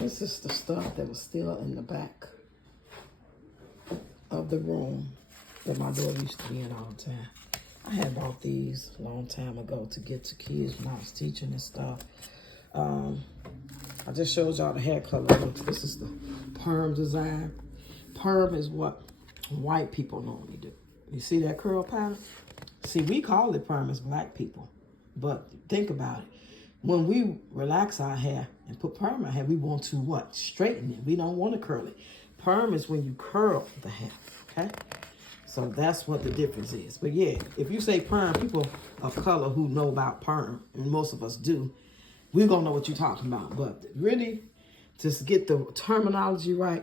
This is the stuff that was still in the back of the room that my daughter used to be in all the time. I had bought these a long time ago to get to kids when I was teaching and stuff. I just showed y'all the hair color. This is the perm design. Perm is what white people normally do. You see that curl pattern? See, we call it perm as black people. But think about it. When we relax our hair and put perm in our hair, we want to what? Straighten it. We don't want to curl it. Perm is when you curl the hair, okay? So that's what the difference is. But yeah, if you say perm, people of color who know about perm, and most of us do, we're going to know what you're talking about. But really, just get the terminology right,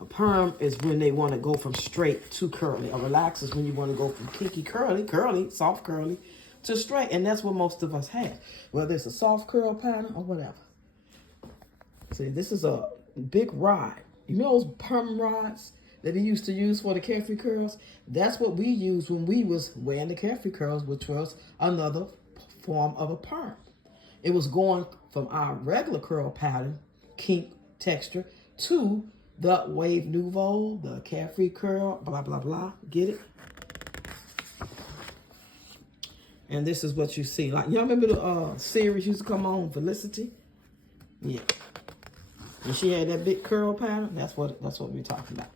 a perm is when they want to go from straight to curly. A relax is when you want to go from kinky, curly, soft curly, to straight. And that's what most of us have, whether it's a soft curl pattern or whatever. See, this is a big rod. You know those perm rods that they used to use for the carefree curls? That's what we used when we was wearing the carefree curls, which was another form of a perm. It was going from our regular curl pattern, kink texture, to the wave nouveau, the carefree curl, blah, blah, blah. Get it? And this is what you see. Like, y'all remember the series used to come on, Felicity? Yeah. And she had that big curl pattern. That's what we're talking about.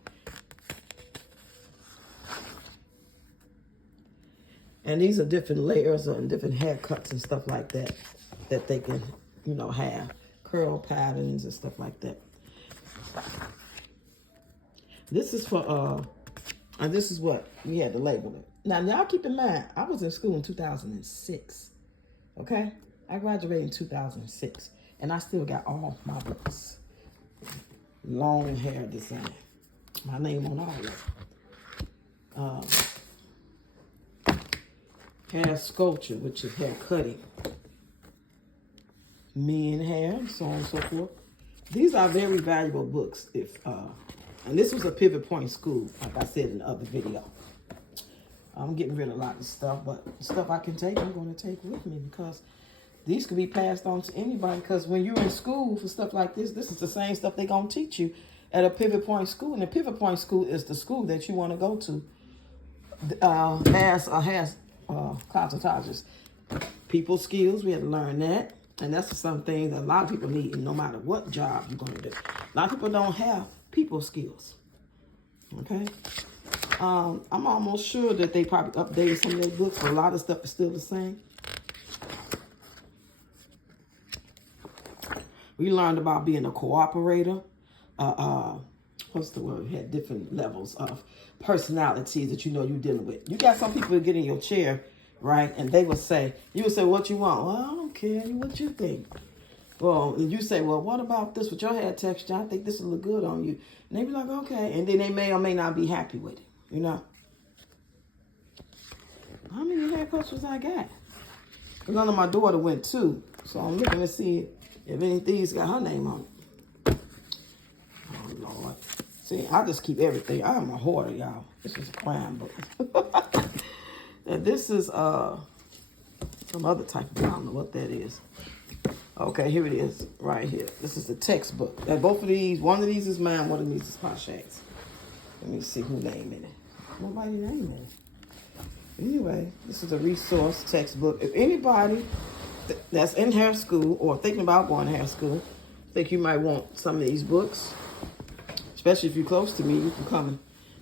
And these are different layers and different haircuts and stuff like that that they can, you know, have. Curl patterns and stuff like that. This is for, and this is what we had to label it. Now, y'all keep in mind, I was in school in 2006, okay? I graduated in 2006, and I still got all my books. Long hair design. My name on all of them. Hair sculpture, which is hair cutting. Men hair, so on and so forth. These are very valuable books. And this was a pivot point school, like I said in the other video. I'm getting rid of a lot of stuff, but the stuff I can take, I'm going to take with me because these could be passed on to anybody. Because when you're in school for stuff like this is the same stuff they're going to teach you at a pivot point school. And the pivot point school is the school that you want to go to as cosmetologists. People skills, we had to learn that. And that's something that a lot of people need, no matter what job you're going to do. A lot of people don't have people skills. Okay? I'm almost sure that they probably updated some of their books, but a lot of stuff is still the same. We learned about being a cooperator. What's the word? We had different levels of personalities that you know you're dealing with. You got some people who get in your chair, right? And they would say, you would say, what you want? Well, I don't care. What you think? Well, and you say, well, what about this with your hair texture? I think this will look good on you. And they be like, okay. And then they may or may not be happy with it, you know? How many haircuts was I got? Because I know my daughter went too. So I'm looking to see if any of these got her name on it. Oh, Lord. See, I just keep everything. I am a hoarder, y'all. This is a crime book. And this is some other type of, I don't know what that is. Okay, here it is, right here. This is the textbook. Now, both of these, one of these is mine, one of these is Pasha's. Let me see who name in it. Nobody name in it. Anyway, this is a resource textbook. If anybody that's in hair school or thinking about going to hair school, think you might want some of these books, especially if you're close to me, you can come and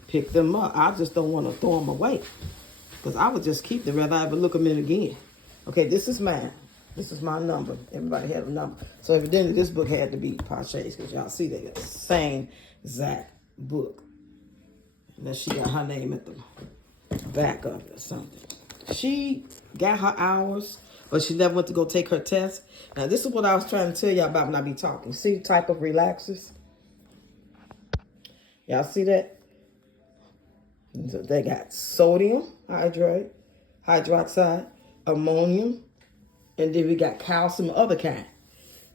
pick them up. I just don't want to throw them away because I would just keep them rather I ever look them in again. Okay, this is mine. This is my number. Everybody had a number. So evidently this book had to be Pasha's because y'all see they got the same exact book. Unless she got her name at the back of it or something. She got her hours, but she never went to go take her test. Now this is what I was trying to tell y'all about when I be talking. See the type of relaxers? Y'all see that? So they got sodium hydroxide, ammonium, and then we got calcium, other kind.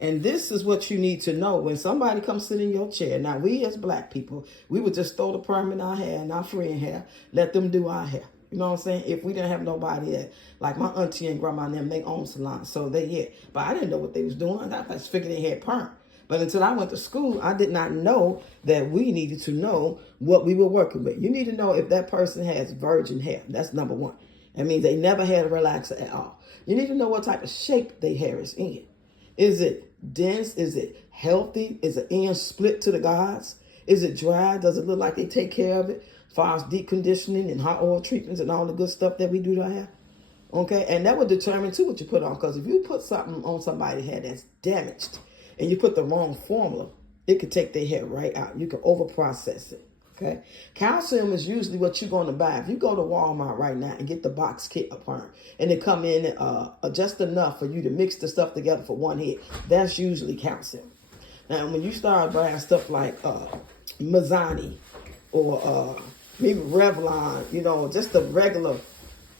And this is what you need to know when somebody comes sit in your chair. Now, we as black people, we would just throw the perm in our hair and our friend hair, let them do our hair. You know what I'm saying? If we didn't have nobody that, like my auntie and grandma and them, they own salons. So they, yeah. But I didn't know what they was doing. I just figured they had perm. But until I went to school, I did not know that we needed to know what we were working with. You need to know if that person has virgin hair. That's number one. That means they never had a relaxer at all. You need to know what type of shape their hair is in. Is it dense? Is it healthy? Is the end split to the gods? Is it dry? Does it look like they take care of it? As far as deep conditioning and hot oil treatments and all the good stuff that we do to hair. Okay, and that would determine too what you put on. Because if you put something on somebody's hair that's damaged and you put the wrong formula, it could take their hair right out. You can over process it. Okay, calcium is usually what you're going to buy. If you go to Walmart right now and get the box kit of Perm, and it come in just enough for you to mix the stuff together for one head, that's usually calcium. Now, when you start buying stuff like Mazzani or maybe Revlon, just the regular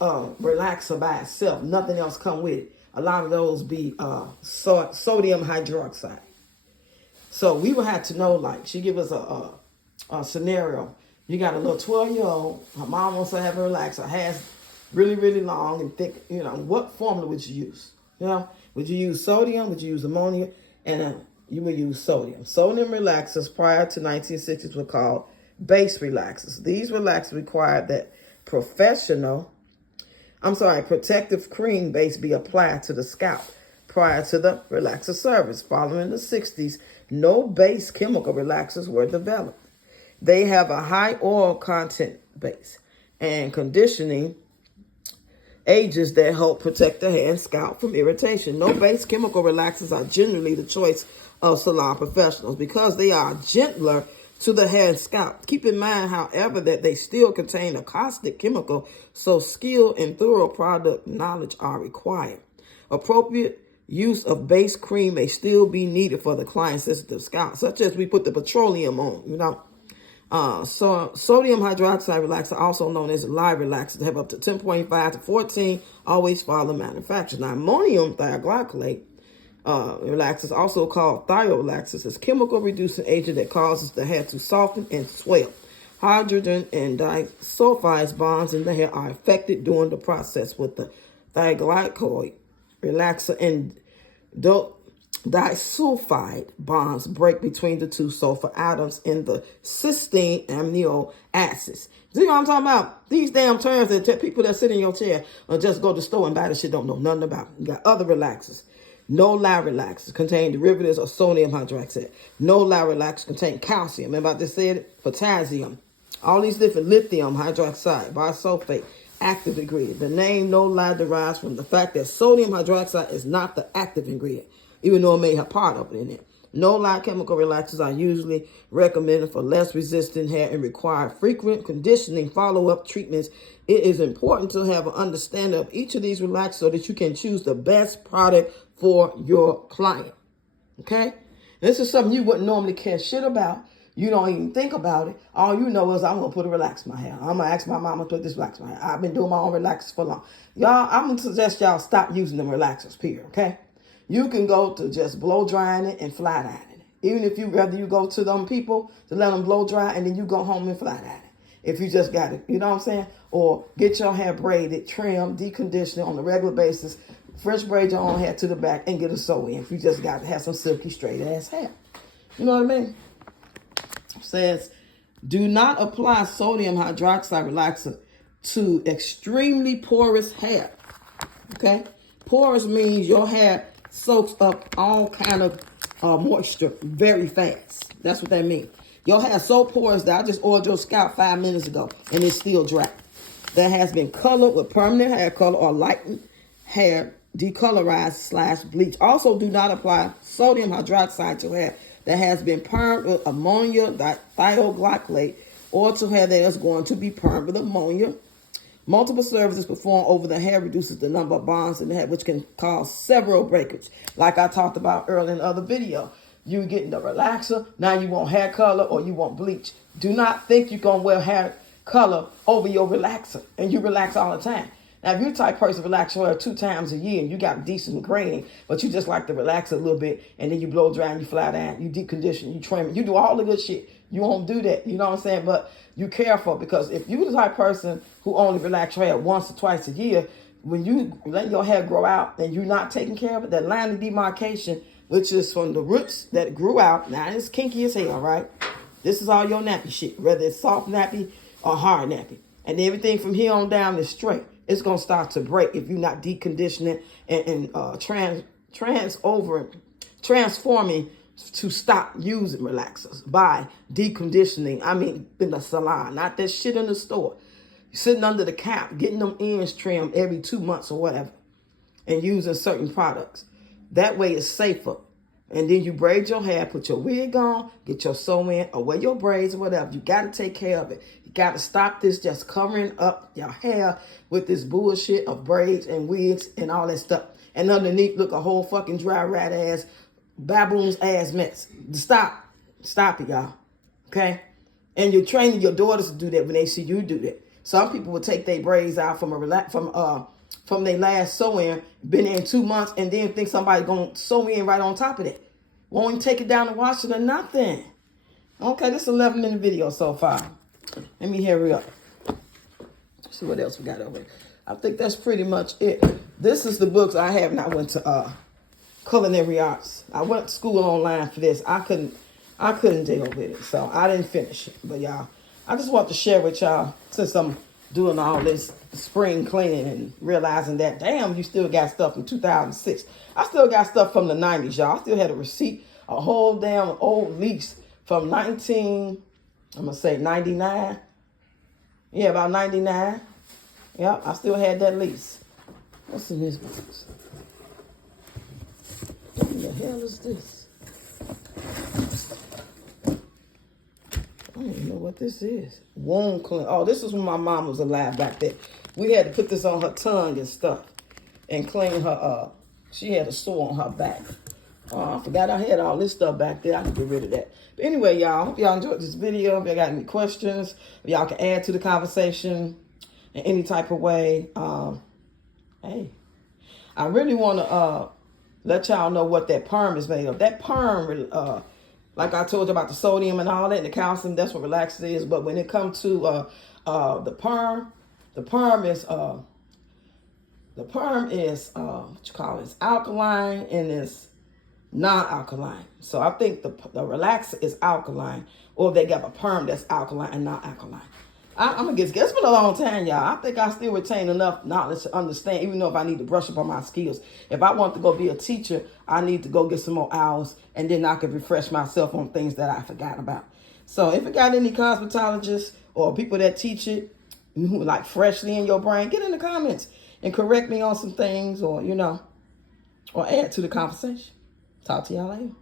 relaxer by itself, nothing else come with it. A lot of those be sodium hydroxide. So we would have to know, like, she give us a scenario. You got a little 12-year-old, her mom wants to have a relaxer, hair's really, really long and thick. What formula would you use? Would you use sodium? Would you use ammonia? And you would use sodium. Sodium relaxers prior to 1960s were called base relaxers. These relaxers required that protective cream base be applied to the scalp prior to the relaxer service. Following the 60s, no base chemical relaxers were developed. They have a high oil content base and conditioning agents that help protect the hair and scalp from irritation. No base chemical relaxers are generally the choice of salon professionals because they are gentler to the hair and scalp. Keep in mind, however, that they still contain a caustic chemical, so skill and thorough product knowledge are required. Appropriate use of base cream may still be needed for the client's sensitive scalp, such as we put the petroleum on, So sodium hydroxide relaxer, also known as live relaxers, have up to 10.5 to 14. Always follow manufacturers. Now, ammonium thioglycolate relaxers, also called thiorelaxers, is chemical reducing agent that causes the hair to soften and swell. Hydrogen and disulfide bonds in the hair are affected during the process with the thioglycolate relaxer, and disulfide bonds break between the two sulfur atoms in the cysteine amino acids. See what I'm talking about? These damn terms that people that sit in your chair or just go to the store and buy the shit don't know nothing about. You got other relaxers. No-lie relaxers contain derivatives of sodium hydroxide. No-lie relaxers contain calcium. Remember I just said it? Potassium. All these different lithium hydroxide, bisulfate, active ingredient. The name no-lie derives from the fact that sodium hydroxide is not the active ingredient, even though it may have part of it in it. No-lie chemical relaxers are usually recommended for less resistant hair and require frequent conditioning follow-up treatments. It is important to have an understanding of each of these relaxers so that you can choose the best product for your client. Okay? This is something you wouldn't normally care shit about. You don't even think about it. All you know is I'm going to put a relax in my hair. I'm going to ask my mama to put this relax in my hair. I've been doing my own relaxers for long. Y'all, I'm going to suggest y'all stop using them relaxers, period, okay? You can go to just blow drying it and flat ironing it. Even if rather you go to them people to let them blow dry and then you go home and flat iron it. If you just got it, you know what I'm saying? Or get your hair braided, trimmed, deconditioned on a regular basis. French braid your own hair to the back and get a sew in if you just got to have some silky straight ass hair. You know what I mean? It says, do not apply sodium hydroxide relaxer to extremely porous hair. Okay? Porous means your hair soaks up all kind of moisture very fast. That's what that means. Your hair so porous that I just oiled your scalp 5 minutes ago and it's still dry. That has been colored with permanent hair color or lightened hair decolorized / bleach. Also, do not apply sodium hydroxide to hair that has been permed with ammonia thioglycolate or to hair that is going to be permed with ammonia. Multiple services performed over the hair reduces the number of bonds in the hair, which can cause several breakage. Like I talked about earlier in the other video. You getting the relaxer, now you want hair color or you want bleach. Do not think you're going to wear hair color over your relaxer and you relax all the time. Now, if you're the type of person relax your hair 2 times a year and you got decent graining, but you just like to relax a little bit and then you blow dry and you flat iron, you decondition, you trim it, you do all the good shit. You won't do that, you know what I'm saying? But you careful because if you're the type of person who only relax your hair once or twice a year, when you let your hair grow out and you're not taking care of it, that line of demarcation which is from the roots that grew out. Now it's kinky as hell, right? This is all your nappy shit, whether it's soft nappy or hard nappy. And everything from here on down is straight. It's going to start to break if you're not deconditioning and transforming to stop using relaxers by deconditioning. I mean, in the salon, not that shit in the store. You're sitting under the cap, getting them ends trimmed every 2 months or whatever, and using certain products. That way it's safer. And then you braid your hair, put your wig on, get your sew-in, or wear your braids or whatever. You got to take care of it. You got to stop this just covering up your hair with this bullshit of braids and wigs and all that stuff. And underneath, look a whole fucking dry rat ass, baboon's ass mess. Stop. Stop it, y'all. Okay? And you're training your daughters to do that when they see you do that. Some people will take their braids out from their last sew-in, been in 2 months, and then think somebody gonna sew in right on top of it. Won't even take it down and wash it or nothing. Okay, this is an 11-minute video so far. Let me hurry up. See what else we got over here. I think that's pretty much it. This is the books I have, and I went to culinary arts. I went to school online for this. I couldn't deal with it, so I didn't finish it. But y'all, I just want to share with y'all, since I'm doing all this spring cleaning and realizing that, damn, you still got stuff from 2006. I still got stuff from the 90s, y'all. I still had a receipt, a whole damn old lease from 99. Yeah, about 99. Yep, I still had that lease. What's in this box? What the hell is this? I don't even know what this is. Wound clean. Oh, this is when my mom was alive back then. We had to put this on her tongue and stuff and clean her. She had a sore on her back. I forgot I had all this stuff back there. I can get rid of that. But anyway, y'all, hope y'all enjoyed this video. If y'all got any questions, if y'all can add to the conversation in any type of way. Hey, I really want to let y'all know what that Perm is made of. That Perm, like I told you about the sodium and all that, and the calcium, that's what relaxer is. But when it comes to the Perm is what you call it? It's alkaline and it's non-alkaline. So I think the relaxer is alkaline, or they got a Perm that's alkaline and not alkaline. I'm gonna get. It's been a long time, y'all. I think I still retain enough knowledge to understand, even though if I need to brush up on my skills. If I want to go be a teacher, I need to go get some more hours, and then I can refresh myself on things that I forgot about. So if you got any cosmetologists or people that teach it, who like freshly in your brain, get in the comments and correct me on some things, or or add to the conversation. Talk to y'all later.